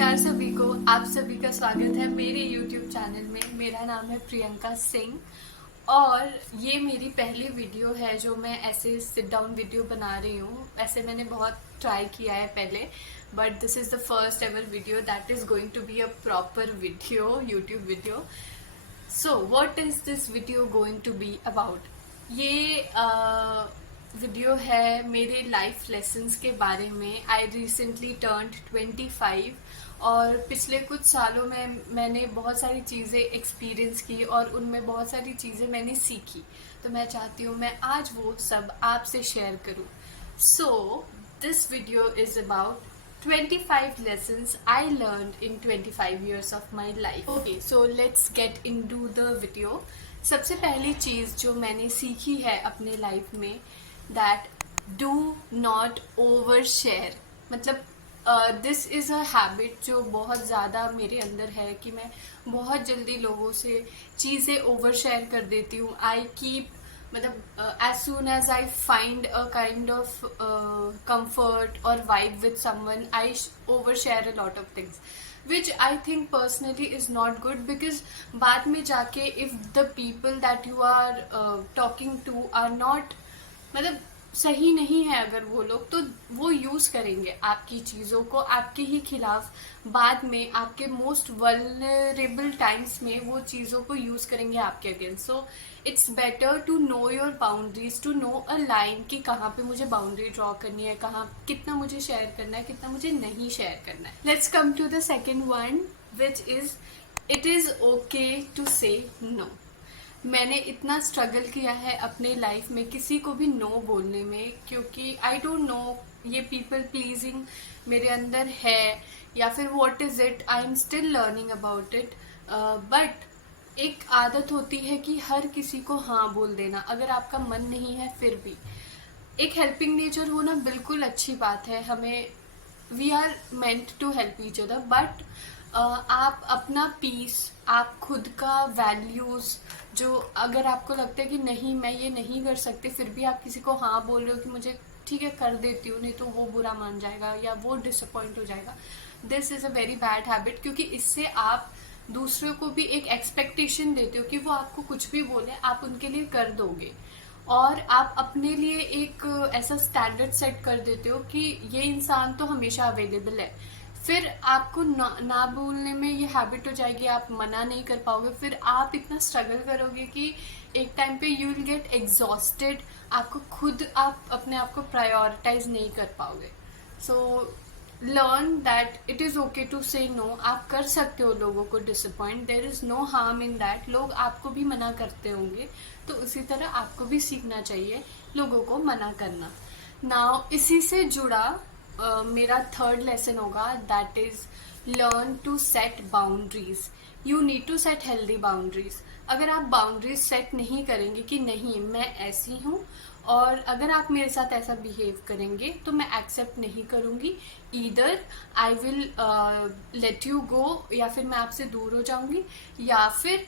नमस्कार सभी को, आप सभी का स्वागत है मेरे YouTube चैनल में। मेरा नाम है प्रियंका सिंह और ये मेरी पहली वीडियो है जो मैं ऐसे सिट डाउन वीडियो बना रही हूँ। ऐसे मैंने बहुत ट्राई किया है पहले, but this is the first ever video that is going to be a proper video, YouTube video. So what is this video going to be about? ये वीडियो है मेरे लाइफ लेसन्स के बारे में। आई रिसेंटली टर्न्ड 25 और पिछले कुछ सालों में मैंने बहुत सारी चीज़ें एक्सपीरियंस की और उनमें बहुत सारी चीज़ें मैंने सीखी। तो मैं चाहती हूँ मैं आज वो सब आपसे शेयर करूँ। So this video is about 25 lessons I learned in 25 years of my life. Okay, so let's get into the video. सबसे पहली चीज़ जो मैंने सीखी है अपने लाइफ में, that do not overshare. मतलब दिस इज़ अ हैबिट जो बहुत ज़्यादा मेरे अंदर है कि मैं बहुत जल्दी लोगों से चीज़ें ओवर शेयर कर देती हूँ। आई कीप मतलब as soon as I find a kind of comfort or vibe with someone, I overshare a lot of things, which I think personally is not good, because बाद में जाके if the people that you are talking to are not मतलब सही नहीं है, अगर वो लोग तो वो यूज करेंगे आपकी चीजों को आपके ही खिलाफ। बाद में आपके मोस्ट वल्नरेबल टाइम्स में वो चीजों को यूज करेंगे आपके against. So it's better to know your boundaries, to know a line कि कहाँ पे मुझे बाउंड्री ड्रॉ करनी है, कहाँ कितना मुझे शेयर करना है, कितना मुझे नहीं शेयर करना है। Let's come to the second one, which is it is okay to say no. मैंने इतना स्ट्रगल किया है अपने लाइफ में किसी को भी नो बोलने में, क्योंकि आई डोंट नो ये पीपल प्लीजिंग मेरे अंदर है या फिर what is it, I am still learning about it. But एक आदत होती है कि हर किसी को हाँ बोल देना, अगर आपका मन नहीं है फिर भी। एक हेल्पिंग नेचर होना बिल्कुल अच्छी बात है, हमें we are meant to help each other, but आप अपना पीस, आप खुद का वैल्यूज, जो अगर आपको लगता है कि नहीं मैं ये नहीं कर सकते, फिर भी आप किसी को हाँ बोल रहे हो कि मुझे ठीक है कर देती हूँ, नहीं तो वो बुरा मान जाएगा या वो डिसअपॉइंट हो जाएगा। This is a very bad habit, क्योंकि इससे आप दूसरों को भी एक एक्सपेक्टेशन देते हो कि वो आपको कुछ भी बोले आप उनके लिए कर दोगे, और आप अपने लिए एक ऐसा स्टैंडर्ड सेट कर देते हो कि ये इंसान तो हमेशा अवेलेबल है। फिर आपको ना बोलने में ये हैबिट हो जाएगी, आप मना नहीं कर पाओगे, फिर आप इतना स्ट्रगल करोगे कि एक टाइम पे यू विल गेट एग्जॉस्टेड। आपको खुद आप अपने आप को प्रायोरिटाइज नहीं कर पाओगे। So learn that it is okay to say no. आप कर सकते हो लोगों को disappoint, there is no harm in that. लोग आपको भी मना करते होंगे, तो उसी तरह आपको भी सीखना चाहिए लोगों को मना करना। नाउ इसी से जुड़ा मेरा थर्ड लेसन होगा, that is learn to set boundaries. You need to set healthy boundaries. अगर आप बाउंड्रीज सेट नहीं करेंगे कि नहीं मैं ऐसी हूँ और अगर आप मेरे साथ ऐसा बिहेव करेंगे तो मैं एक्सेप्ट नहीं करूँगी, either I will let you go, या फिर मैं आपसे दूर हो जाऊँगी, या फिर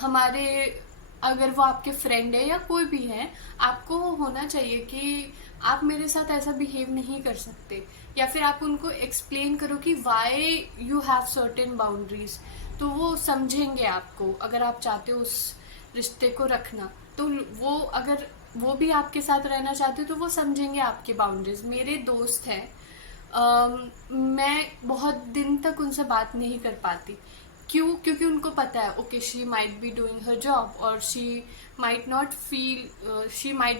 हमारे अगर वो आपके फ्रेंड है या कोई भी है, आपको होना चाहिए कि आप मेरे साथ ऐसा बिहेव नहीं कर सकते, या फिर आप उनको एक्सप्लेन करो कि why you have certain boundaries, तो वो समझेंगे आपको। अगर आप चाहते हो उस रिश्ते को रखना, तो वो अगर वो भी आपके साथ रहना चाहते हो तो वो समझेंगे आपकी बाउंड्रीज। मेरे दोस्त हैं, मैं बहुत दिन तक उनसे बात नहीं कर पाती। क्यों? क्योंकि उनको पता है okay she might be doing her job और she might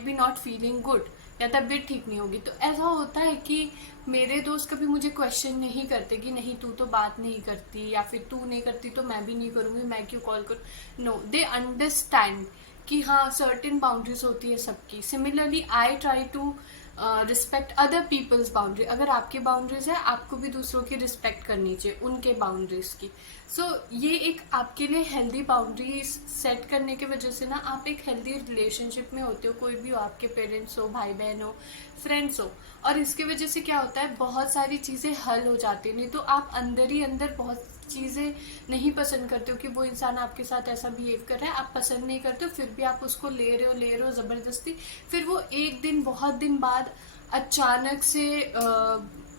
be not feeling good, या तबीयत ठीक नहीं होगी। तो ऐसा होता है कि मेरे दोस्त कभी मुझे क्वेश्चन नहीं करते कि नहीं तू तो बात नहीं करती, या फिर तू नहीं करती तो मैं भी नहीं करूँगी, मैं क्यों कॉल करूँ। नो, दे अंडरस्टैंड कि हाँ सर्टेन बाउंड्रीज होती है सबकी। Similarly I try to respect other people's boundary. अगर आपकी बाउंड्रीज है, आपको भी दूसरों की रिस्पेक्ट करनी चाहिए उनके बाउंड्रीज की। सो ये एक आपके लिए हेल्दी बाउंड्रीज सेट करने की वजह से ना आप एक हेल्दी रिलेशनशिप में होते हो, कोई भी हो, आपके पेरेंट्स हो, भाई बहन हो, फ्रेंड्स हो। और इसकी वजह से क्या होता है, बहुत सारी चीज़ें हल हो जाती हैं। नहीं तो आप अंदर ही अंदर बहुत चीज़ें नहीं पसंद करते हो कि वो इंसान आपके साथ ऐसा बिहेव कर रहा है, आप पसंद नहीं करते हो, फिर भी आप उसको ले रहे हो ज़बरदस्ती। फिर वो एक दिन बहुत दिन बाद अचानक से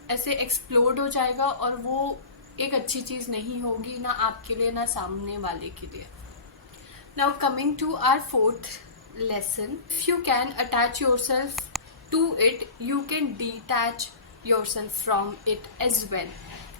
ऐसे एक्सप्लोड हो जाएगा और वो एक अच्छी चीज़ नहीं होगी, ना आपके लिए ना सामने वाले के लिए। Now coming to our fourth lesson, if you can attach yourself to it, you can detach yourself from it as well.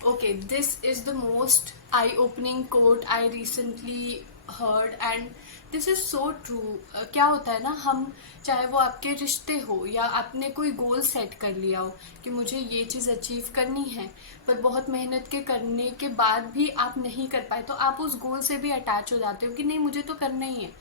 Okay, this is the most eye-opening quote I recently heard and this is so true. क्या होता है ना, हम चाहे वो आपके रिश्ते हो या आपने कोई गोल सेट कर लिया हो कि मुझे ये चीज़ अचीव करनी है, पर बहुत मेहनत के करने के बाद भी आप नहीं कर पाए, तो आप उस गोल से भी अटैच हो जाते हो कि नहीं मुझे तो करना ही है।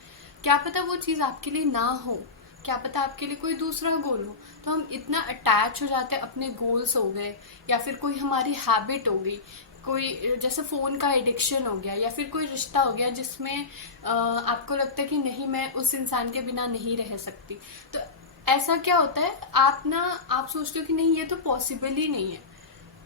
क्या पता वो चीज़ आपके लिए ना हो, क्या पता आपके लिए कोई दूसरा गोल हो, तो हम इतना अटैच हो जाते हैं, अपने गोल्स हो गए या फिर कोई हमारी हैबिट हो गई, कोई जैसे फ़ोन का एडिक्शन हो गया या फिर कोई रिश्ता हो गया जिसमें आपको लगता है कि नहीं मैं उस इंसान के बिना नहीं रह सकती। तो ऐसा क्या होता है, आप सोचते हो कि नहीं ये तो पॉसिबल ही नहीं है।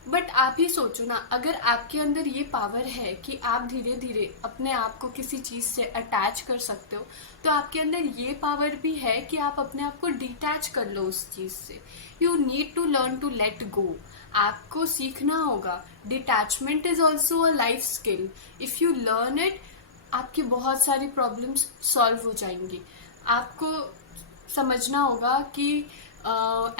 बट आप ही सोचो ना, अगर आपके अंदर ये पावर है कि आप धीरे धीरे अपने आप को किसी चीज़ से अटैच कर सकते हो, तो आपके अंदर ये पावर भी है कि आप अपने आप को डिटैच कर लो उस चीज़ से। You need to learn to let go. आपको सीखना होगा। Detachment is also a life skill. If you learn it, आपकी बहुत सारी प्रॉब्लम्स सॉल्व हो जाएंगी। आपको समझना होगा कि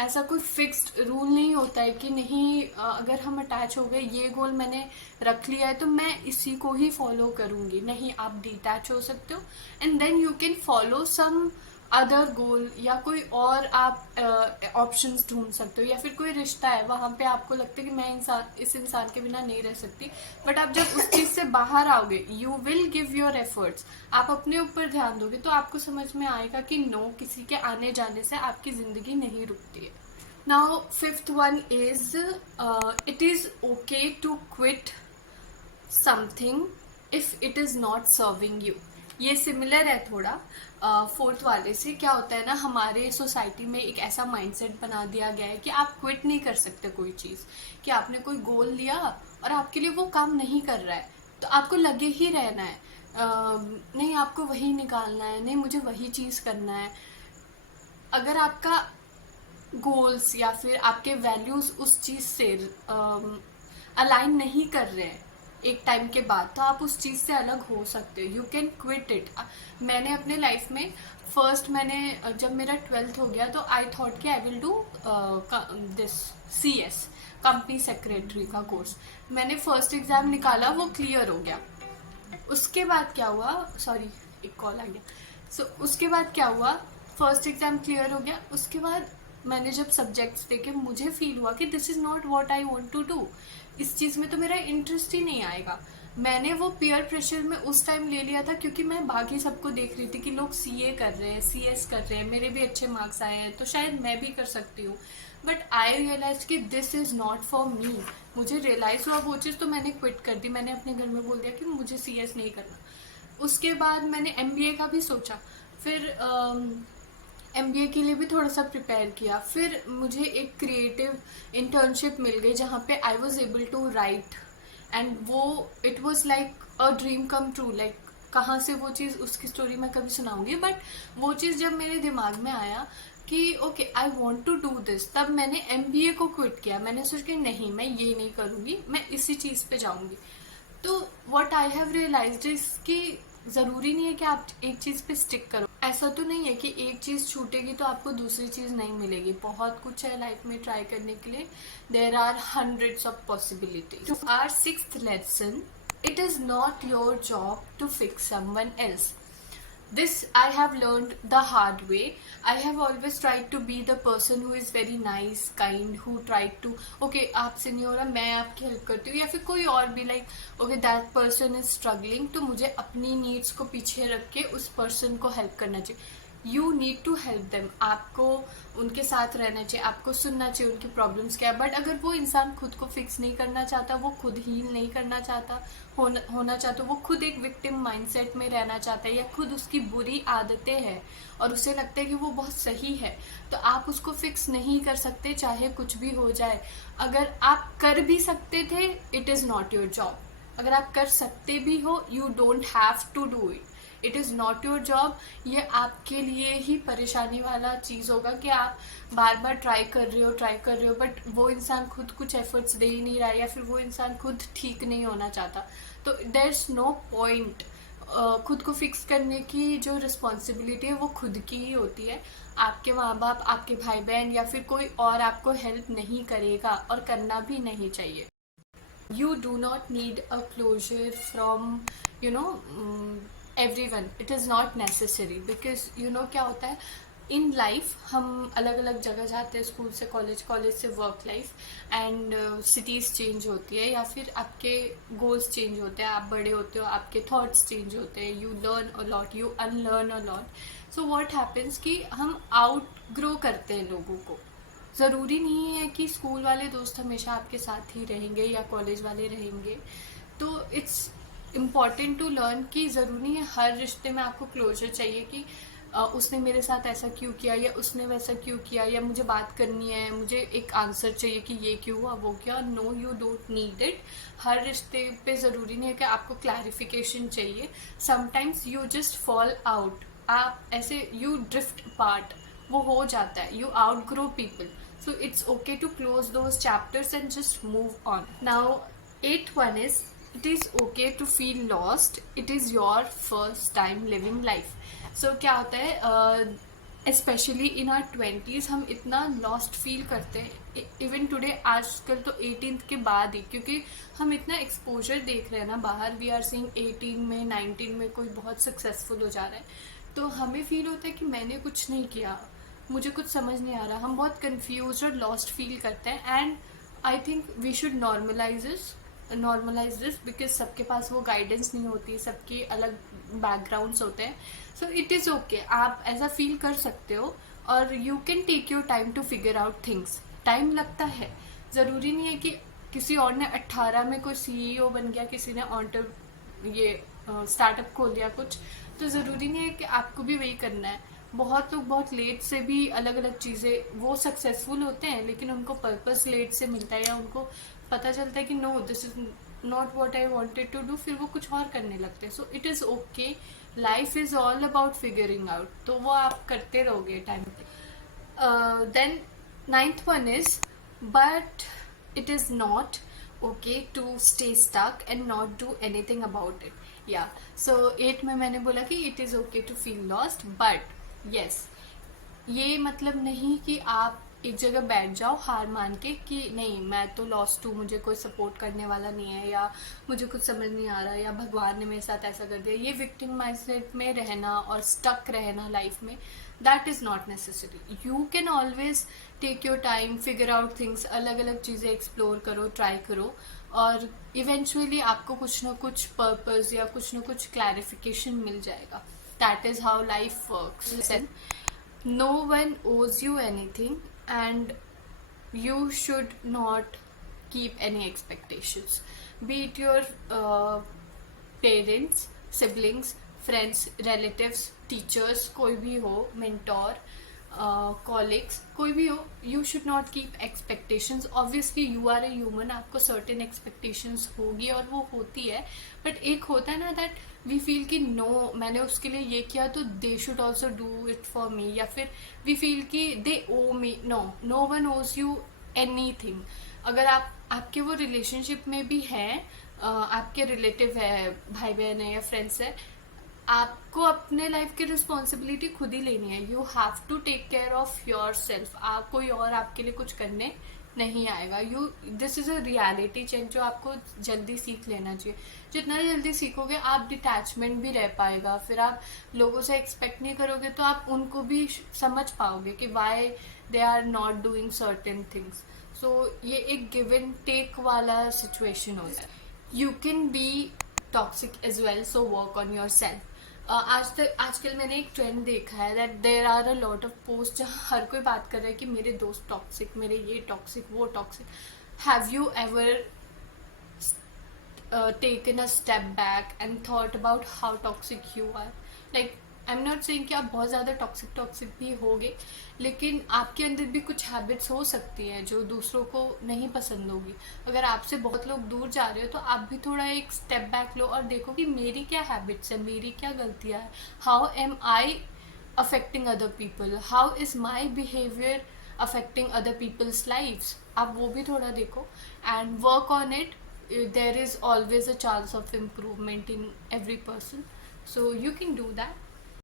ऐसा कोई फिक्स्ड रूल नहीं होता है कि नहीं अगर हम अटैच हो गए, ये गोल मैंने रख लिया है तो मैं इसी को ही फॉलो करूँगी। नहीं, आप डिटैच हो सकते हो and then you can follow some other goal या कोई और आप ऑप्शंस ढूंढ सकते हो। या फिर कोई रिश्ता है, वहाँ पे आपको लगता है कि मैं इस इंसान के बिना नहीं रह सकती, बट आप जब उस चीज़ से बाहर आओगे, you will give your efforts, आप अपने ऊपर ध्यान दोगे, तो आपको समझ में आएगा कि नो, किसी के आने जाने से आपकी ज़िंदगी नहीं रुकती है। Now fifth one is it is okay to quit something if it is not serving you. ये सिमिलर है थोड़ा फोर्थ वाले से। क्या होता है ना, हमारे सोसाइटी में एक ऐसा माइंडसेट बना दिया गया है कि आप क्विट नहीं कर सकते कोई चीज़, कि आपने कोई गोल लिया और आपके लिए वो काम नहीं कर रहा है तो आपको लगे ही रहना है, नहीं आपको वही निकालना है, नहीं मुझे वही चीज़ करना है। अगर आपका गोल्स या फिर आपके वैल्यूज़ उस चीज़ से अलाइन नहीं कर रहे हैं एक टाइम के बाद, तो आप उस चीज़ से अलग हो सकते हो। You can quit it. मैंने अपने लाइफ में जब मेरा 12th हो गया तो आई थॉट कि I will do this CS, company secretary का कोर्स। मैंने फर्स्ट एग्ज़ाम निकाला, वो क्लियर हो गया। उसके बाद क्या हुआ, सॉरी एक कॉल आ गया। उसके बाद क्या हुआ, फर्स्ट एग्ज़ाम क्लियर हो गया। उसके बाद मैंने जब सब्जेक्ट्स देखे, मुझे फील हुआ कि this is not what I want to do. इस चीज़ में तो मेरा इंटरेस्ट ही नहीं आएगा। मैंने वो पीयर प्रेशर में उस टाइम ले लिया था क्योंकि मैं बाकी सबको देख रही थी कि लोग CA कर रहे हैं, CS कर रहे हैं, मेरे भी अच्छे मार्क्स आए हैं तो शायद मैं भी कर सकती हूँ। बट आई रियलाइज कि this is not for me. मुझे रियलाइज़ हुआ वो चीज़, तो मैंने क्विट कर दी। मैंने अपने घर में बोल दिया कि मुझे CS नहीं करना। उसके बाद मैंने MBA का भी सोचा, फिर MBA के लिए भी थोड़ा सा प्रिपेयर किया। फिर मुझे एक क्रिएटिव इंटर्नशिप मिल गई जहाँ पे I was able to write and वो it was like a dream come true. Like कहाँ से वो चीज़, उसकी स्टोरी मैं कभी सुनाऊंगी, बट वो चीज़ जब मेरे दिमाग में आया कि okay I want to do this, तब मैंने MBA को क्विट किया। मैंने सोचा कि नहीं मैं ये नहीं करूँगी, मैं इसी चीज़ पे जाऊँगी। तो what I have realised is कि ज़रूरी नहीं है कि आप एक चीज़ पे स्टिक करो। ऐसा तो नहीं है कि एक चीज़ छूटेगी तो आपको दूसरी चीज़ नहीं मिलेगी। बहुत कुछ है लाइफ में ट्राई करने के लिए। There are hundreds of possibilities. Our sixth lesson, it is not your job to fix someone else. This I have learned the hard way. I have always tried to be the person who is very nice, kind, who tried to okay आपसे नहीं हो रहा मैं आपकी help करती हूँ, या फिर कोई और भी like okay that person is struggling, तो मुझे अपनी नीड्स को पीछे रख के उस पर्सन को हेल्प करना चाहिए। You need to help them. आपको उनके साथ रहना चाहिए, आपको सुनना चाहिए उनकी प्रॉब्लम्स क्या है। बट अगर वो इंसान खुद को फिक्स नहीं करना चाहता, वो खुद हील नहीं करना चाहता, होना चाहता, वो खुद एक विक्टिम माइंडसेट में रहना चाहता है, या खुद उसकी बुरी आदतें हैं और उसे लगता है कि वो बहुत सही है, तो आप उसको फिक्स नहीं कर सकते चाहे कुछ भी हो जाए। अगर आप कर भी सकते थे, it is not your job. अगर आप कर सकते भी हो, you don't have to do it. It is not your job. ये आपके लिए ही परेशानी वाला चीज़ होगा कि आप बार बार ट्राई कर रहे हो बट वो इंसान खुद कुछ एफर्ट्स दे ही नहीं रहा है, या फिर वो इंसान खुद ठीक नहीं होना चाहता। तो देयर इज नो पॉइंट। खुद को फिक्स करने की जो रिस्पॉन्सिबिलिटी है वो खुद की ही होती है। आपके माँ बाप, आपके भाई बहन या फिर कोई और आपको हेल्प नहीं करेगा, और करना भी नहीं चाहिए। You do not need a closure from, you know, everyone. It is not necessary because you know क्या होता है, इन लाइफ हम अलग अलग जगह जाते हैं, स्कूल से कॉलेज, कॉलेज से work life, and cities change होती है, या फिर आपके गोल्स चेंज होते हैं, आप बड़े होते हो, आपके थॉट्स चेंज होते हैं, you learn a lot, you unlearn a lot. So what happens कि हम आउट ग्रो करते हैं लोगों को। ज़रूरी नहीं है कि स्कूल वाले दोस्त हमेशा आपके साथ ही रहेंगे या कॉलेज वाले रहेंगे। तो इट्स इम्पॉर्टेंट टू लर्न कि ज़रूरी नहीं है हर रिश्ते में आपको क्लोजर चाहिए कि उसने मेरे साथ ऐसा क्यों किया या उसने वैसा क्यों किया, या मुझे बात करनी है, मुझे एक आंसर चाहिए कि ये क्यों हुआ वो क्या। No, you don't need it. हर रिश्ते पे ज़रूरी नहीं है कि आपको क्लैरिफिकेशन चाहिए। Sometimes you just fall out, आप ऐसे यू ड्रिफ्ट पार्ट, वो हो जाता है, you outgrow people. So it's okay to close those chapters and just move on. Now, eighth one is, it is okay to feel lost. It is your first time living life. So क्या होता है, specially in are 20s हम इतना lost feel करते हैं। Even today, आजकल तो 18th के बाद ही, क्योंकि हम इतना एक्सपोजर देख रहे हैं ना बाहर, वी आर सीइंग 18 में 19 में कोई बहुत सक्सेसफुल हो जा रहा है, तो हमें फील होता है कि मैंने कुछ नहीं किया, मुझे कुछ समझ नहीं आ रहा। हम बहुत कंफ्यूज और लॉस्ट फील करते हैं, and I think we should normalise this because सबके पास वो गाइडेंस नहीं होती, सबके अलग बैकग्राउंड्स होते हैं। सो इट इज़ ओके, आप ऐसा फील कर सकते हो, और you can take your time to figure out things. Time लगता है, ज़रूरी नहीं है कि किसी और ने 18 में कोई CEO बन गया, किसी ने ये स्टार्टअप खोल दिया कुछ, तो ज़रूरी नहीं है कि आपको भी वही करना है। बहुत लोग बहुत लेट से भी अलग अलग चीज़ें, वो सक्सेसफुल होते हैं लेकिन उनको पर्पस लेट से मिलता है, या उनको पता चलता है कि no, this is not what I wanted to do, फिर वो कुछ और करने लगते हैं। So it is okay, life is all about figuring out, तो वो आप करते रहोगे टाइम पे। Then ninth one is, but it is not okay to stay stuck and not do anything about it. Yeah, so 8 में मैंने बोला कि it is okay to feel lost, but yes, ये मतलब नहीं कि आप एक जगह बैठ जाओ हार मान के कि नहीं, मैं तो लॉस्ट हूँ, मुझे कोई सपोर्ट करने वाला नहीं है, या मुझे कुछ समझ नहीं आ रहा, या भगवान ने मेरे साथ ऐसा कर दिया। ये विक्टिम माइंडसेट में रहना और स्टक रहना लाइफ में, that is not necessary. You can always take your time, figure out things, अलग अलग चीज़ें एक्सप्लोर करो, ट्राई करो, और इवेंचुअली आपको कुछ ना कुछ पर्पस या कुछ ना कुछ क्लैरिफिकेशन मिल जाएगा। That is how life works. No one owes you anything, and you should not keep any expectations, be it your parents, siblings, friends, relatives, teachers, कोई भी हो, mentor, colleagues, कोई भी हो, you should not keep expectations. Obviously you are a human, आपको certain expectations होगी और वो होती है, but एक होता है ना that we feel कि no, मैंने उसके लिए ये किया तो they should also do it for me, या फिर we feel कि they owe me. No one owes you anything. अगर आपके वो रिलेशनशिप में भी हैं, आपके रिलेटिव है, भाई बहन है या फ्रेंड्स है, आपको अपने लाइफ की रिस्पॉन्सिबिलिटी खुद ही लेनी है। You have to take care of yourself. आप कोई और आपके लिए कुछ करने नहीं आएगा। This is a reality change जो आपको जल्दी सीख लेना चाहिए। जितना जल्दी सीखोगे आप डिटैचमेंट भी रह पाएगा, फिर आप लोगों से एक्सपेक्ट नहीं करोगे, तो आप उनको भी समझ पाओगे कि why they are not doing certain things. So ये एक गिव एंड टेक वाला सिचुएशन होता है। You can be toxic as well, so work on yourself. आजकल मैंने एक ट्रेंड देखा है that there are a lot of post जहाँ हर कोई बात कर रहा है कि मेरे दोस्त टॉक्सिक, मेरे ये टॉक्सिक, वो toxic. Have you ever taken a step back and thought about how toxic you are? Like, I am not saying कि आप बहुत ज़्यादा टॉक्सिक भी होगे, लेकिन आपके अंदर भी कुछ हैबिट्स हो सकती हैं जो दूसरों को नहीं पसंद होगी। अगर आपसे बहुत लोग दूर जा रहे हो तो आप भी थोड़ा एक स्टेप बैक लो और देखो कि मेरी क्या हैबिट्स है, मेरी क्या गलतियाँ हैं, how am I affecting other people, how is my behaviour affecting other people's lives. आप वो भी थोड़ा देखो and work on it. There is always a chance of improvement in every person, so you can do that.